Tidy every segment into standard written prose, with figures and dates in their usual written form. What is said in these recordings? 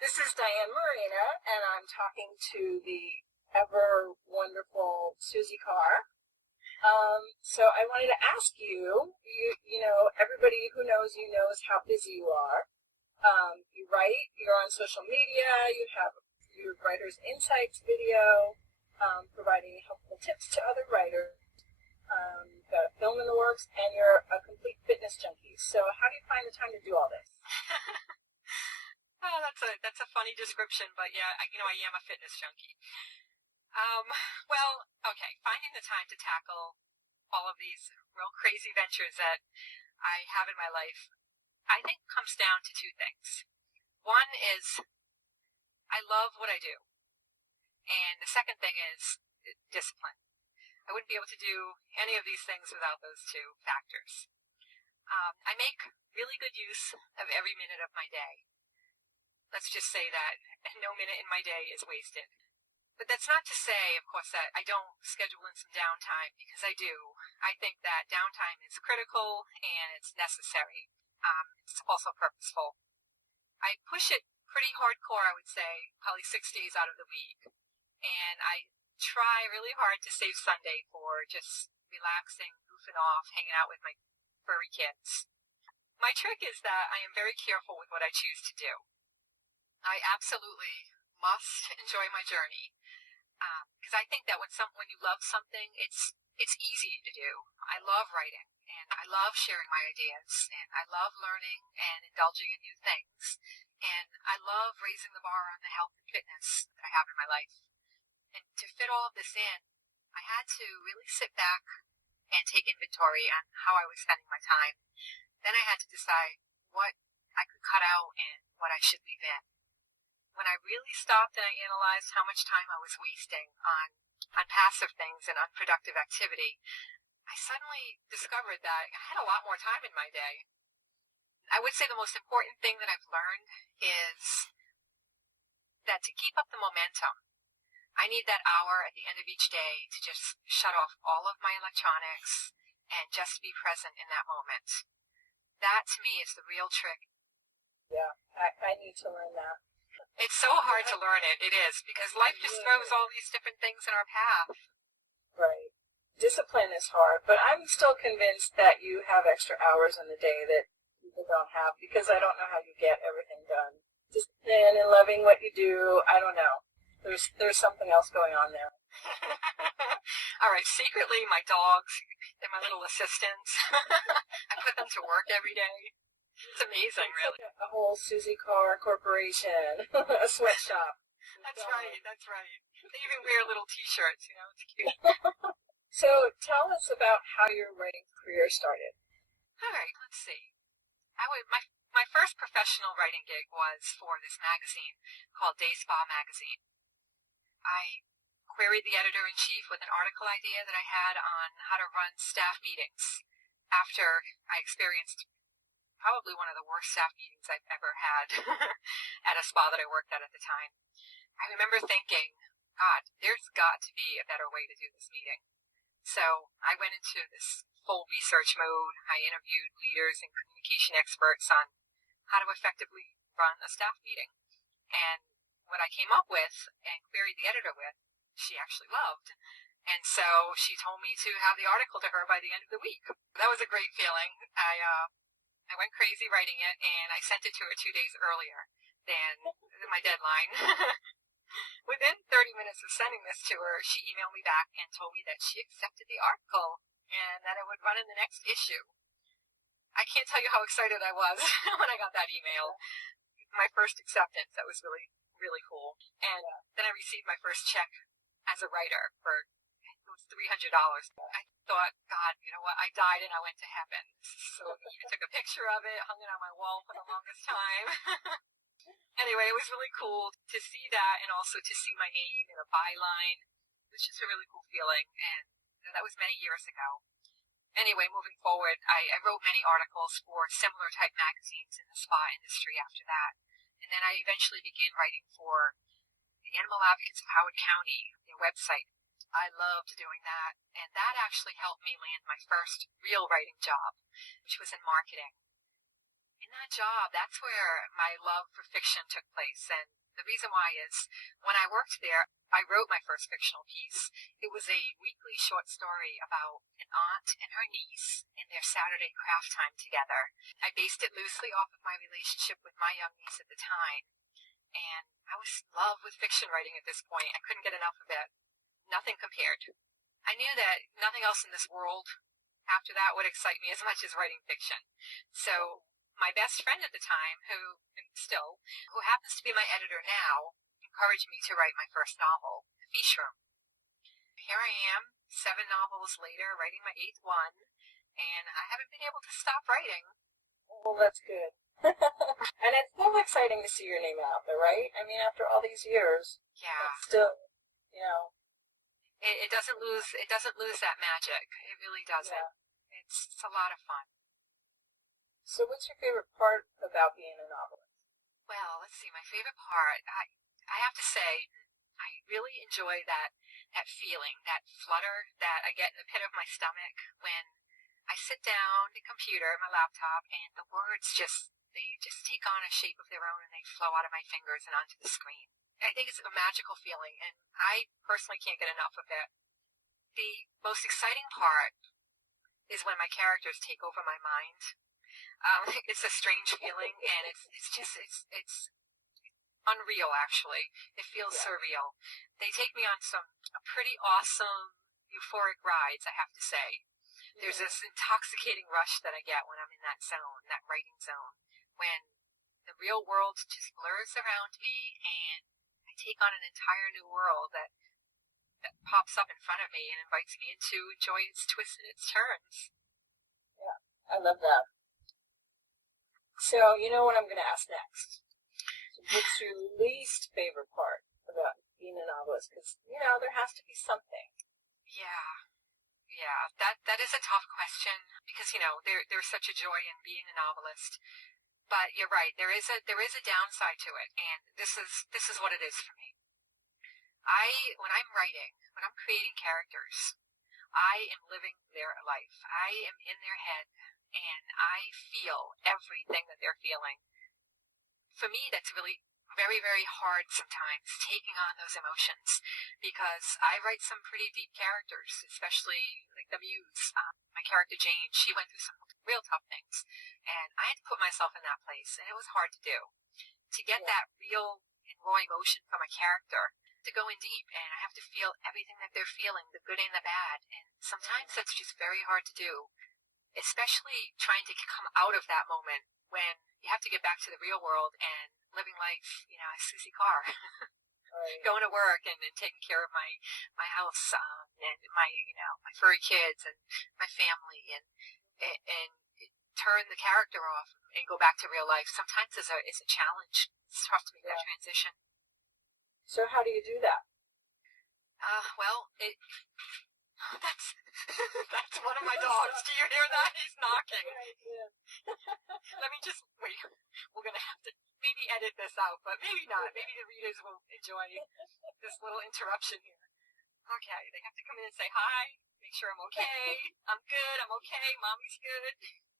This is Diane Marina, and I'm talking to the ever wonderful Suzie Carr. So I wanted to ask you, everybody who knows you knows how busy you are. You write, you're on social media, you have your Writer's Insights video, providing helpful tips to other writers. You've got a film in the works, and you're a complete fitness junkie. So how do you find the time to do all this? Oh, that's a funny description, but yeah, I am a fitness junkie. Okay, finding the time to tackle all of these real crazy ventures that I have in my life, I think comes down to two things. One is I love what I do, and the second thing is discipline. I wouldn't be able to do any of these things without those two factors. I make really good use of every minute of my day. Let's just say that no minute in my day is wasted. But that's not to say, of course, that I don't schedule in some downtime, because I do. I think that downtime is critical and it's necessary. It's also purposeful. I push it pretty hardcore, I would say, probably 6 days out of the week. And I try really hard to save Sunday for just relaxing, goofing off, hanging out with my furry kids. My trick is that I am very careful with what I choose to do. I absolutely must enjoy my journey, because I think that when you love something, it's easy to do. I love writing, and I love sharing my ideas, and I love learning and indulging in new things, and I love raising the bar on the health and fitness that I have in my life. And to fit all of this in, I had to really sit back and take inventory on how I was spending my time. Then I had to decide what I could cut out and what I should leave in. When I really stopped and I analyzed how much time I was wasting on passive things and unproductive activity, I suddenly discovered that I had a lot more time in my day. I would say the most important thing that I've learned is that to keep up the momentum, I need that hour at the end of each day to just shut off all of my electronics and just be present in that moment. That, to me, is the real trick. Yeah, I need to learn that. It's so hard to learn it. It is, because life just throws all these different things in our path. Right. Discipline is hard, but I'm still convinced that you have extra hours in the day that people don't have, because I don't know how you get everything done. Discipline and loving what you do, I don't know. There's something else going on there. All right, secretly, my dogs, they're my little assistants. I put them to work every day. It's amazing, really. A whole Suzie Carr corporation, a sweatshop. That's right. They even wear little T-shirts, it's cute. So tell us about how your writing career started. All right, let's see. My first professional writing gig was for this magazine called Day Spa Magazine. I queried the editor-in-chief with an article idea that I had on how to run staff meetings after I experienced probably one of the worst staff meetings I've ever had at a spa that I worked at the time. I remember thinking, God, there's got to be a better way to do this meeting. So I went into this full research mode. I interviewed leaders and communication experts on how to effectively run a staff meeting. And what I came up with and queried the editor with, she actually loved. And so she told me to have the article to her by the end of the week. That was a great feeling. I went crazy writing it, and I sent it to her 2 days earlier than my deadline. Within 30 minutes of sending this to her, she emailed me back and told me that she accepted the article and that it would run in the next issue. I can't tell you how excited I was when I got that email. My first acceptance, that was really, really cool. And then I received my first check as a writer for $300. I thought, God, you know what? I died and I went to heaven. So I took a picture of it, hung it on my wall for the longest time. Anyway, it was really cool to see that, and also to see my name in a byline. It was just a really cool feeling, and that was many years ago. Anyway, moving forward, I wrote many articles for similar type magazines in the spa industry after that. And then I eventually began writing for the Animal Advocates of Howard County, their website. I loved doing that, and that actually helped me land my first real writing job, which was in marketing. in that job, that's where my love for fiction took place. And the reason why is when I worked there, I wrote my first fictional piece. It was a weekly short story about an aunt and her niece in their Saturday craft time together. I based it loosely off of my relationship with my young niece at the time. And I was in love with fiction writing at this point. I couldn't get enough of it. Nothing compared. I knew that nothing else in this world after that would excite me as much as writing fiction. So my best friend at the time, who happens to be my editor now, encouraged me to write my first novel, The Fish Room. Here I am, 7 novels later, writing my 8th one, and I haven't been able to stop writing. Well, that's good. And it's so exciting to see your name out there, right? I mean, after all these years, Yeah. it's still, you know. It doesn't lose that magic. It really doesn't. Yeah. It's a lot of fun. So what's your favorite part about being a novelist? Well, let's see, my favorite part, I have to say, I really enjoy that feeling, that flutter that I get in the pit of my stomach when I sit down the computer, my laptop, and the words they just take on a shape of their own and they flow out of my fingers and onto the screen. I think it's a magical feeling, and I personally can't get enough of it. The most exciting part is when my characters take over my mind. It's a strange feeling, and it's unreal, actually. It feels surreal. They take me on some pretty awesome, euphoric rides, I have to say. There's this intoxicating rush that I get when I'm in that zone, that writing zone, when the real world just blurs around me and I take on an entire new world that pops up in front of me and invites me in to enjoy its twists and its turns. Yeah, I love that. So, you know what I'm going to ask next. So what's your least favorite part about being a novelist? Because, you know, there has to be something. Yeah, that is a tough question because, you know, there's such a joy in being a novelist. But you're right, there is a downside to it, and this is what it is for me. When I'm writing, when I'm creating characters, I am living their life. I am in their head, and I feel everything that they're feeling. For me, that's really very, very hard sometimes, taking on those emotions, because I write some pretty deep characters, especially like the Muse. My character Jane, she went through some real tough things, and I had to put myself in that place, and it was hard to do. To get that real and raw emotion from a character, to go in deep, and I have to feel everything that they're feeling, the good and the bad, and sometimes that's just very hard to do, especially trying to come out of that moment when you have to get back to the real world and living life, you know, as Suzie Carr. Right. Going to work and taking care of my house and my furry kids and my family and turn the character off and go back to real life. Sometimes is a challenge. It's tough to make that transition. So how do you do that? That's one of my dogs. Do you hear that? He's knocking. Let me just wait. We're gonna have to maybe edit this out, but maybe not. Maybe the readers will enjoy this little interruption here. Okay, they have to come in and say hi, make sure I'm okay. I'm good. I'm okay. Mommy's good.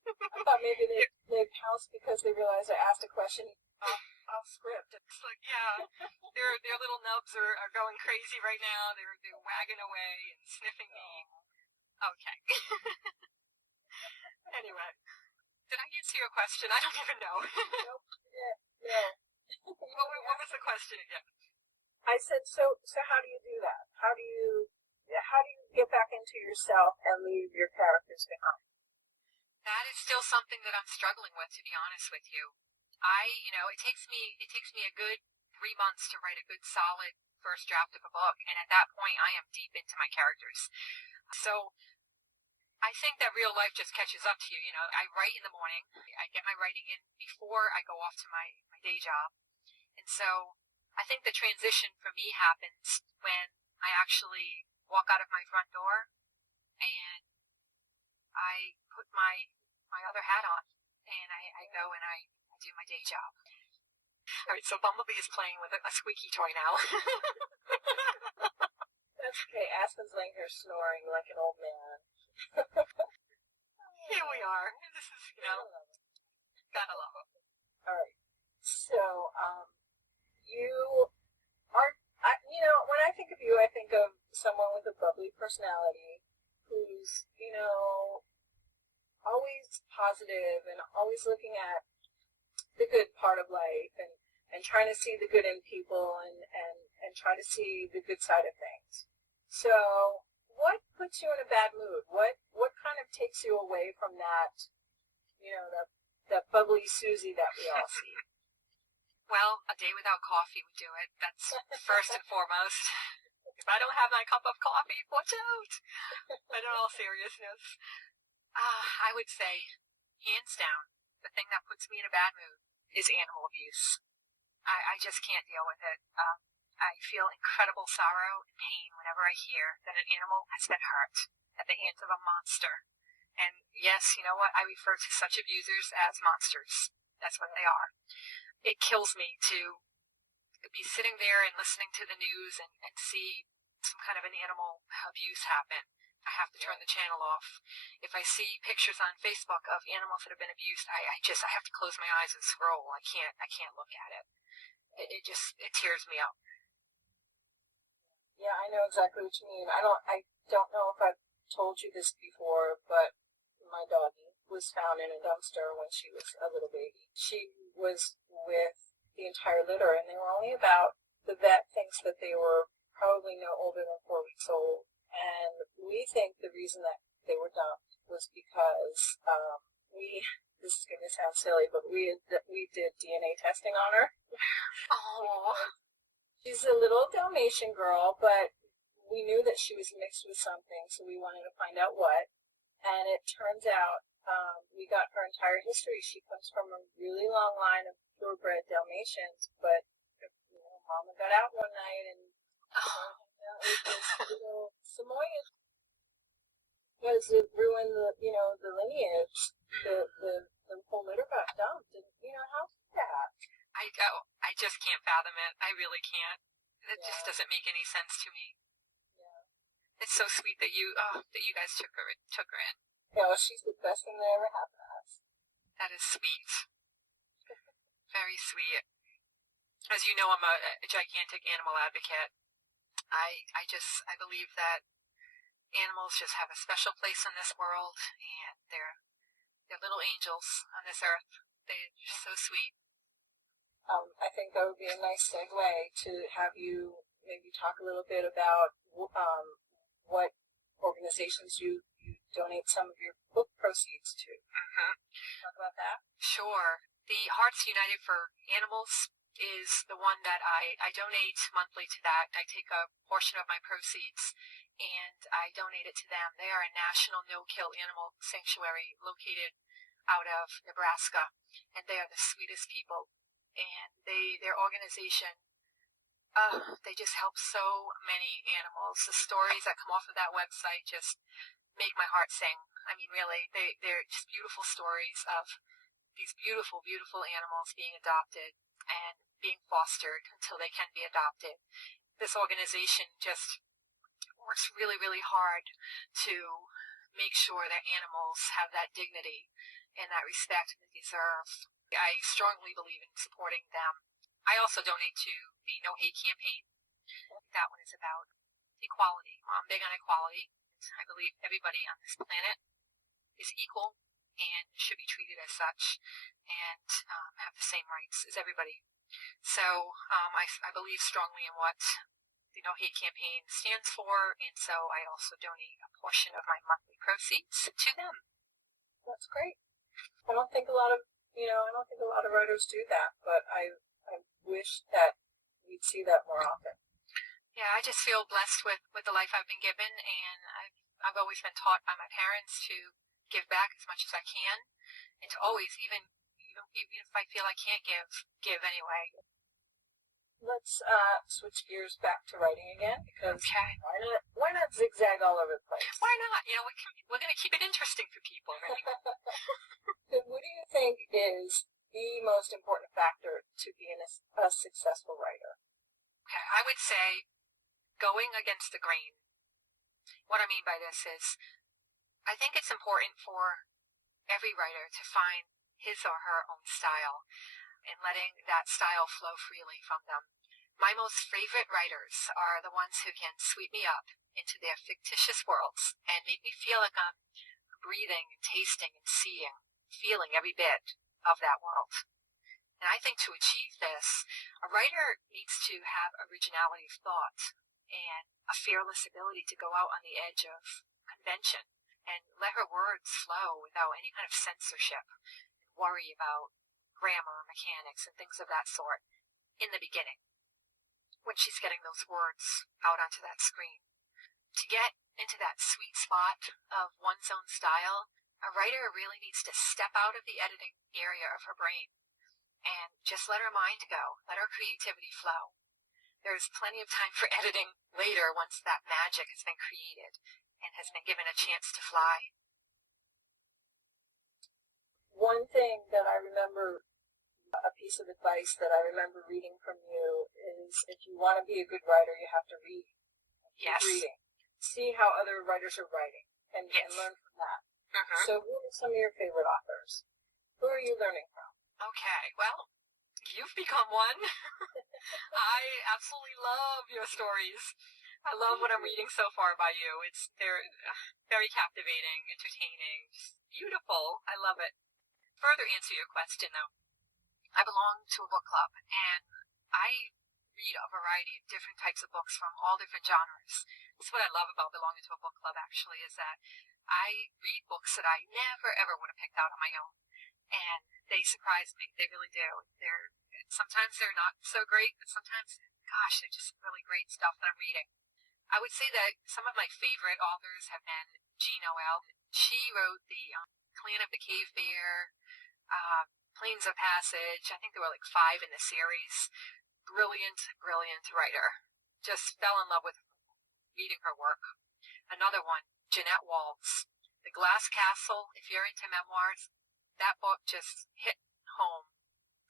I thought maybe they pounced because they realized I asked a question off script. It's like, yeah, their little nubs are going crazy right now. They're wagging away and sniffing me. Okay. Anyway, did I answer your question? I don't even know. Nope. No. What was the question again? I said, so how do you do that? How do you get back into yourself and leave your characters behind? That is still something that I'm struggling with, to be honest with you. It takes me a good 3 months to write a good solid first draft of a book, and at that point I am deep into my characters. So I think that real life just catches up to you. You know, I write in the morning. I get my writing in before I go off to my day job. And so I think the transition for me happens when I actually walk out of my front door and I put my other hat on and I go and I do my day job. All right, so Bumblebee is playing with a squeaky toy now. That's okay. Aspen's laying here snoring like an old man. Here we are. This is, gotta love You are, when I think of you, I think of someone with a bubbly personality who's, always positive and always looking at the good part of life and trying to see the good in people and try to see the good side of things. So what puts you in a bad mood? What kind of takes you away from that, that bubbly Suzie that we all see? Well, a day without coffee would do it. That's first and foremost. If I don't have my cup of coffee, watch out! But in all seriousness, I would say, hands down, the thing that puts me in a bad mood is animal abuse. I just can't deal with it. I feel incredible sorrow and pain whenever I hear that an animal has been hurt at the hands of a monster. And yes, you know what? I refer to such abusers as monsters. That's what they are. It kills me to be sitting there and listening to the news and see some kind of an animal abuse happen. I have to turn the channel off. If I see pictures on Facebook of animals that have been abused, I have to close my eyes and scroll. I can't look at it. It tears me up. Yeah, I know exactly what you mean. I don't know if I've told you this before, but my doggie was found in a dumpster when she was a little baby. She was with the entire litter, and they were only the vet thinks that they were probably no older than 4 weeks old. And we think the reason that they were dumped was because this is going to sound silly, but we did DNA testing on her. Oh. She's a little Dalmatian girl, but we knew that she was mixed with something, so we wanted to find out what. And it turns out we got her entire history. She comes from a really long line of purebred Dalmatians, but Mama got out one night and with this little Samoyed because it ruined the lineage. The whole litter got dumped, and how's that? I just can't fathom it. I really can't. It just doesn't make any sense to me. Yeah. It's so sweet that you guys took her in. Yeah, she's the best thing that ever happened to us. That is sweet. Very sweet. As you know, I'm a gigantic animal advocate. I believe that animals just have a special place in this world, and they're little angels on this earth. They're just so sweet. I think that would be a nice segue to have you maybe talk a little bit about what organizations you donate some of your book proceeds to. Mm-hmm. Talk about that? Sure. The Hearts United for Animals is the one that I donate monthly to that. I take a portion of my proceeds and I donate it to them. They are a national no-kill animal sanctuary located out of Nebraska, and they are the sweetest people. And their organization, they just help so many animals. The stories that come off of that website just make my heart sing. I mean, really, they're just beautiful stories of these beautiful, beautiful animals being adopted and being fostered until they can be adopted. This organization just works really, really hard to make sure that animals have that dignity and that respect they deserve. I strongly believe in supporting them. I also donate to the No Hate campaign. That one is about equality. I'm big on equality. I believe everybody on this planet is equal and should be treated as such and have the same rights as everybody. So I believe strongly in what the No Hate campaign stands for, and so I also donate a portion of my monthly proceeds to them. That's great. I don't think a lot of writers do that, but I wish that we'd see that more often. Yeah, I just feel blessed with the life I've been given, and I've always been taught by my parents to give back as much as I can, and to always, even if I feel I can't give anyway. Let's switch gears back to writing again, because okay. Why not zigzag all over the place? Why not? We're going to keep it interesting for people, right? What do you think is the most important factor to being a successful writer? Okay, I would say going against the grain. What I mean by this is, I think it's important for every writer to find his or her own style. and letting that style flow freely from them. My most favorite writers are the ones who can sweep me up into their fictitious worlds and make me feel like I'm breathing and tasting and seeing, feeling every bit of that world. And I think to achieve this, a writer needs to have originality of thought and a fearless ability to go out on the edge of convention and let her words flow without any kind of censorship and worry about grammar, mechanics, and things of that sort in the beginning when she's getting those words out onto that screen. To get into that sweet spot of one's own style, a writer really needs to step out of the editing area of her brain and just let her mind go, let her creativity flow. There's plenty of time for editing later once that magic has been created and has been given a chance to fly. One thing that I remember, a piece of advice that I remember reading from you is if you want to be a good writer, you have to read. Yes. Reading. See how other writers are writing and learn from that. Mm-hmm. So who are some of your favorite authors? Who are you learning from? Okay, well, you've become one. I absolutely love your stories. I love what I'm reading so far by you. They're very captivating, entertaining, just beautiful. I love it. Further answer your question, though. I belong to a book club, and I read a variety of different types of books from all different genres. That's what I love about belonging to a book club, actually, is that I read books that I never, ever would have picked out on my own. And they surprise me. They really do. Sometimes they're not so great, but sometimes, gosh, they're just really great stuff that I'm reading. I would say that some of my favorite authors have been Jean Noel. She wrote the Clan of the Cave Bear, Plains of Passage. I think there were like 5 in the series. Brilliant, brilliant writer. Just fell in love with reading her work. Another one, Jeanette Walls. The Glass Castle, if you're into memoirs, that book just hit home.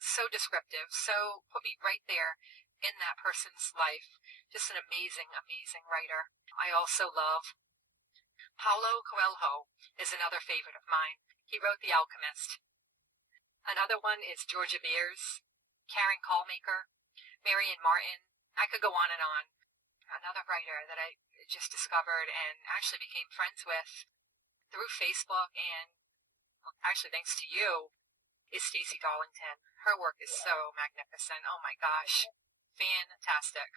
So descriptive, so put me right there in that person's life. Just an amazing, amazing writer. I also love Paulo Coelho is another favorite of mine. He wrote The Alchemist. Another one is Georgia Beers, Karen Callmaker, Marian Martin. I could go on and on. Another writer that I just discovered and actually became friends with through Facebook and actually thanks to you, is Stacey Darlington. Her work is so magnificent. Oh my gosh. Fantastic.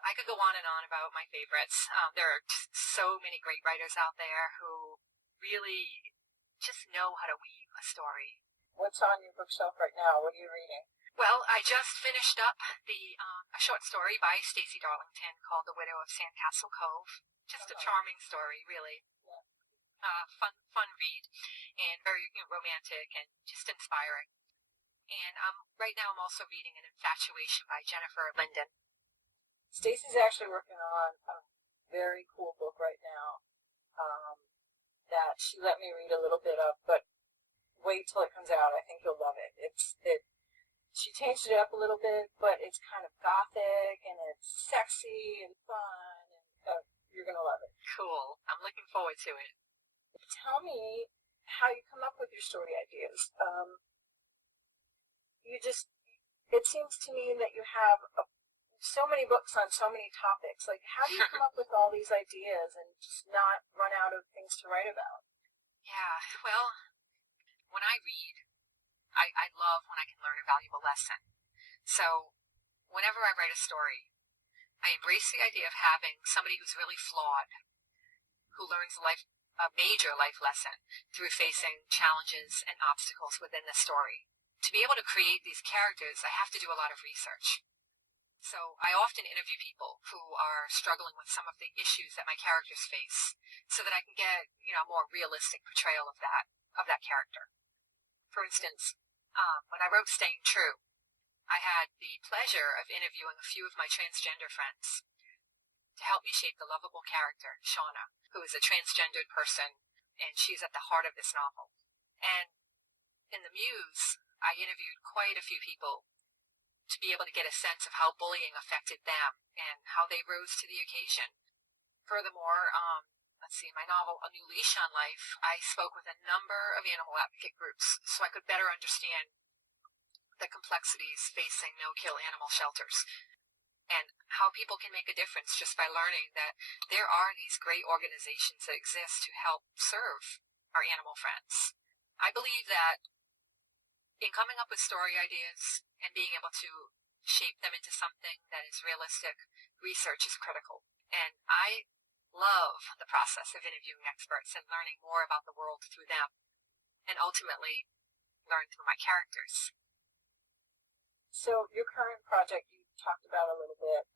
I could go on and on about my favorites. There are so many great writers out there who really just know how to weave a story. What's on your bookshelf right now? What are you reading? Well, I just finished up a short story by Stacey Darlington called The Widow of Sandcastle Cove. Just a charming story, really. Fun read, and very romantic and just inspiring. And right now I'm also reading An Infatuation by Jennifer Linden. Stacey's actually working on a very cool book right now that she let me read a little bit of, but wait till it comes out. I think you'll love it. She changed it up a little bit, but it's kind of gothic and it's sexy and fun, and you're gonna love it. Cool. I'm looking forward to it. Tell me how you come up with your story ideas. It seems to me that you have so many books on so many topics. Like, how do you come up with all these ideas and just not run out of things to write about? Yeah, well, when I read, I love when I can learn a valuable lesson. So whenever I write a story, I embrace the idea of having somebody who's really flawed, who learns a major life lesson through facing challenges and obstacles within the story. To be able to create these characters, I have to do a lot of research. So I often interview people who are struggling with some of the issues that my characters face so that I can get, a more realistic portrayal of that character. For instance, when I wrote Staying True, I had the pleasure of interviewing a few of my transgender friends to help me shape the lovable character, Shauna, who is a transgendered person, and she's at the heart of this novel. And in the Muse, I interviewed quite a few people to be able to get a sense of how bullying affected them and how they rose to the occasion. Furthermore, in my novel, A New Leash on Life, I spoke with a number of animal advocate groups so I could better understand the complexities facing no-kill animal shelters, and how people can make a difference just by learning that there are these great organizations that exist to help serve our animal friends. I believe that in coming up with story ideas and being able to shape them into something that is realistic, research is critical. And I love the process of interviewing experts and learning more about the world through them, and ultimately learn through my characters. So your current project you talked about a little bit,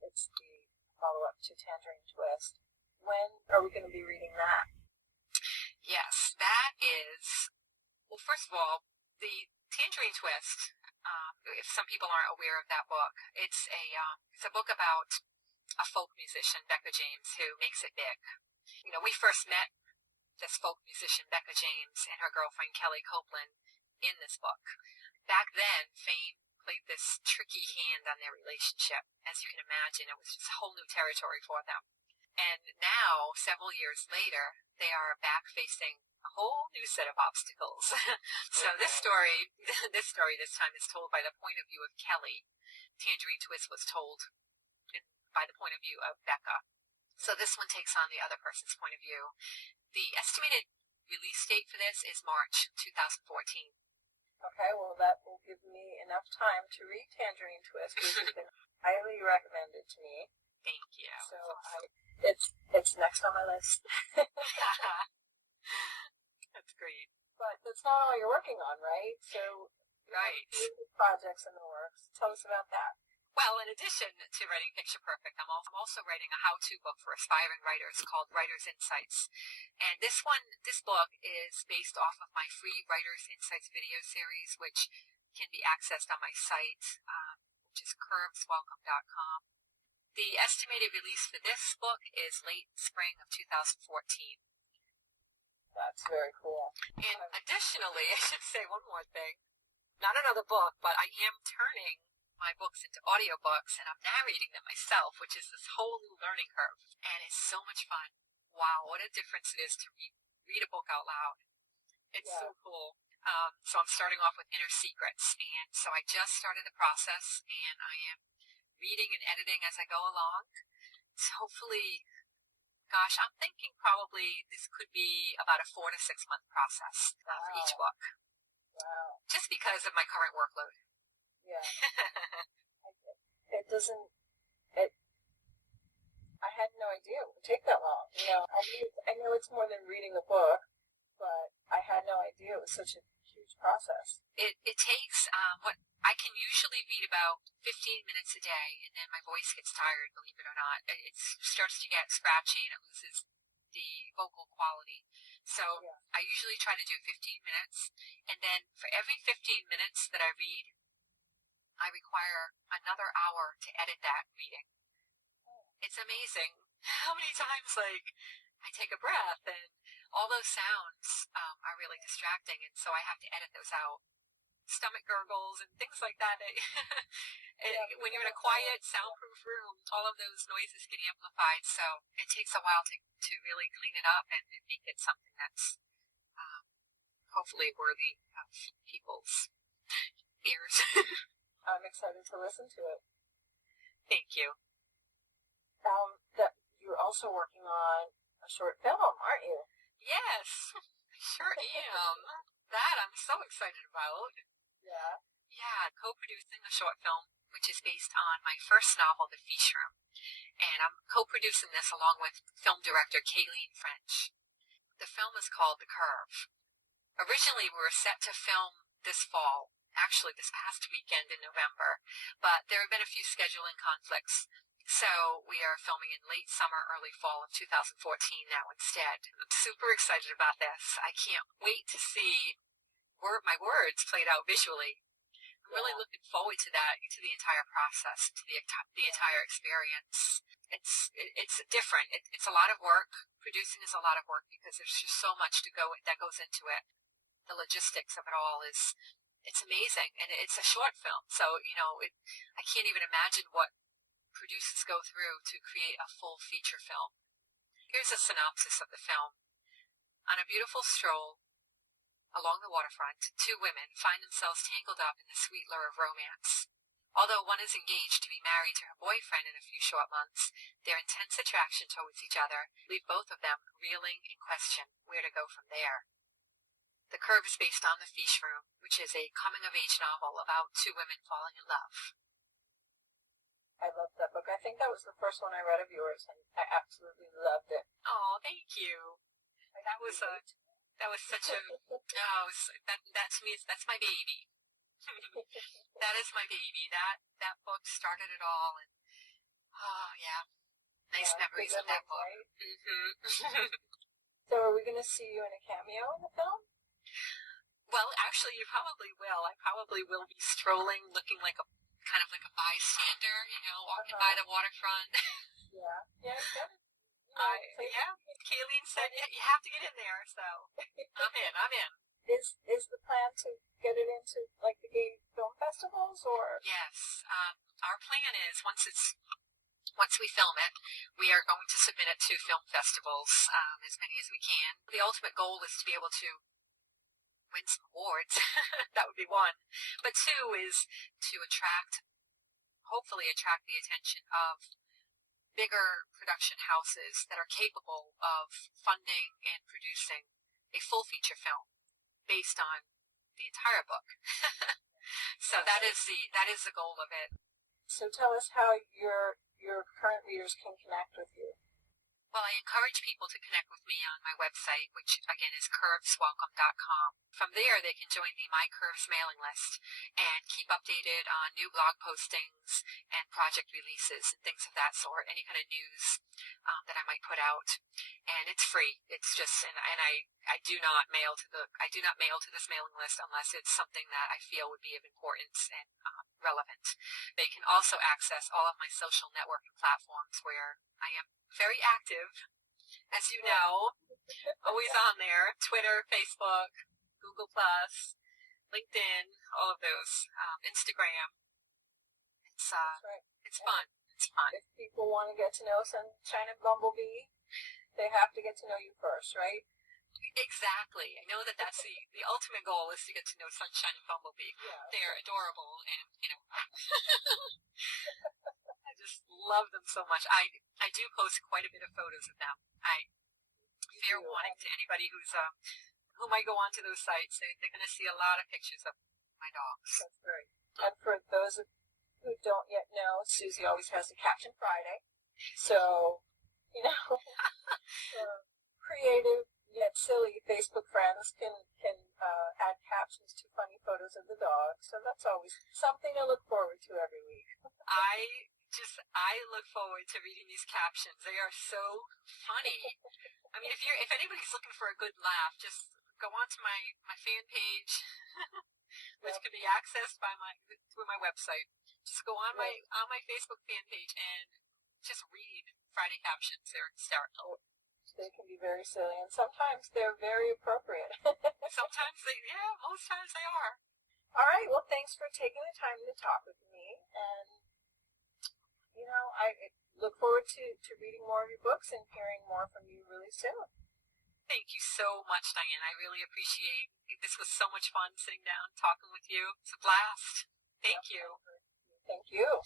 it's the follow-up to Tangerine Twist. When are we going to be reading that? Yes, that is, well, first of all, the Tangerine Twist, if some people aren't aware of that book, it's a book about a folk musician, Becca James, who makes it big. You know, we first met this folk musician, Becca James, and her girlfriend, Kelly Copeland, in this book. Back then, fame played this tricky hand on their relationship. As you can imagine, it was just whole new territory for them. And now, several years later, they are back facing a whole new set of obstacles. So this story this time is told by the point of view of Kelly. Tangerine Twist was told by the point of view of Becca. So this one takes on the other person's point of view. The estimated release date for this is March 2014. Okay, well, that will give me enough time to read Tangerine Twist, which has been highly recommended to me. Thank you. So it's next on my list. That's great. But that's not all you're working on, right? So, right. Projects in the works. Tell us about that. Well, in addition to writing Picture Perfect, I'm also writing a how-to book for aspiring writers called Writer's Insights. And this book is based off of my free Writer's Insights video series, which can be accessed on my site, which is curbswelcome.com. The estimated release for this book is late spring of 2014. That's very cool. And additionally, I should say one more thing. Not another book, but I am turning my books into audiobooks, and I'm narrating them myself, which is this whole new learning curve. And it's so much fun. Wow, what a difference it is to read a book out loud. It's so cool. So I'm starting off with Inner Secrets, and so I just started the process, and I am reading and editing as I go along. So hopefully, gosh, I'm thinking probably this could be about a 4 to 6 month process for each book. Wow. Just because of my current workload. Yeah. I had no idea it would take that long. You know, I know it's more than reading a book, but I had no idea it was such a huge process. It takes, what I can usually read about 15 minutes a day, and then my voice gets tired, believe it or not. It starts to get scratchy, and it loses the vocal quality. So I usually try to do 15 minutes, and then for every 15 minutes that I read, I require another hour to edit that reading. It's amazing how many times, I take a breath, and all those sounds are really distracting, and so I have to edit those out. Stomach gurgles and things like that. When you're in a quiet, soundproof room, all of those noises get amplified, so it takes a while to really clean it up and make it something that's hopefully worthy of people's ears. I'm excited to listen to it. Thank you. That you're also working on a short film, aren't you? Yes, I sure am. That I'm so excited about. Yeah. Yeah, co-producing a short film, which is based on my first novel, The Fish Room. And I'm co-producing this along with film director Kayleen French. The film is called The Curve. Originally, we were set to film this fall, actually this past weekend in November, but there have been a few scheduling conflicts, so we are filming in late summer, early fall of 2014 now instead. I'm super excited about this. I can't wait to see my words played out visually. I'm really looking forward to that, to the entire process, to the entire experience. It's different. It's a lot of work. Producing is a lot of work because there's just so much that goes into it. The logistics of it all it's amazing, and it's a short film, so I can't even imagine what producers go through to create a full feature film. Here's a synopsis of the film. On a beautiful stroll, Along the waterfront, two women find themselves tangled up in the sweet lure of romance. Although one is engaged to be married to her boyfriend in a few short months, their intense attraction towards each other leave both of them reeling in question where to go from there. The Curve is based on The Fish Room, which is a coming-of-age novel about two women falling in love. I loved that book. I think that was the first one I read of yours, and I absolutely loved it. Oh, thank you. That was such a that to me that's my baby. That is my baby. That book started it all, and oh yeah, nice memories of that book. Right? Mm-hmm. So, are we going to see you in a cameo in the film? Well, actually, you probably will. I probably will be strolling, looking like a kind of like a bystander, walking by the waterfront. Yeah, you got it. Kayleen said you have to get in there, so I'm in. Is the plan to get it into like the gay film festivals, or? Yes, our plan is once we film it, we are going to submit it to film festivals, as many as we can. The ultimate goal is to be able to win some awards. That would be one. But two is to hopefully attract the attention of bigger production houses that are capable of funding and producing a full feature film based on the entire book. So that is the goal of it. So tell us how your current readers can connect with you. Well, I encourage people to connect with me on my website, which again is curveswelcome.com. From there, they can join the My Curves mailing list and keep updated on new blog postings and project releases and things of that sort, any kind of news that I might put out. And it's free. It's just, and I do not mail to this mailing list unless it's something that I feel would be of importance and relevant. They can also access all of my social networking platforms where I am very active, as you know, always on there. Twitter, Facebook, Google+, LinkedIn, all of those, Instagram. It's right. It's fun. It's fun. If people want to get to know Sunshine and Bumblebee, they have to get to know you first, right? Exactly. I know that's the ultimate goal is to get to know Sunshine and Bumblebee. Yeah. They're adorable, and I just love them so much. I do post quite a bit of photos of them. Fair warning to anybody who might go onto those sites. They're going to see a lot of pictures of my dogs. That's great. And for those who don't yet know, Suzie always has a Caption Friday. So, creative yet silly Facebook friends can add captions to funny photos of the dog. So that's always something to look forward to every week. I look forward to reading these captions. They are so funny. I mean, if anybody's looking for a good laugh, just go onto my fan page, which can be accessed through my website. Just go on my Facebook fan page and just read Friday captions. They're hysterical. They can be very silly, and sometimes they're very appropriate. Sometimes most times they are. All right, well, thanks for taking the time to talk with me, and, I look forward to reading more of your books and hearing more from you really soon. Thank you so much, Diane. I really appreciate it. This was so much fun sitting down talking with you. It's a blast. Thank you. Thank you.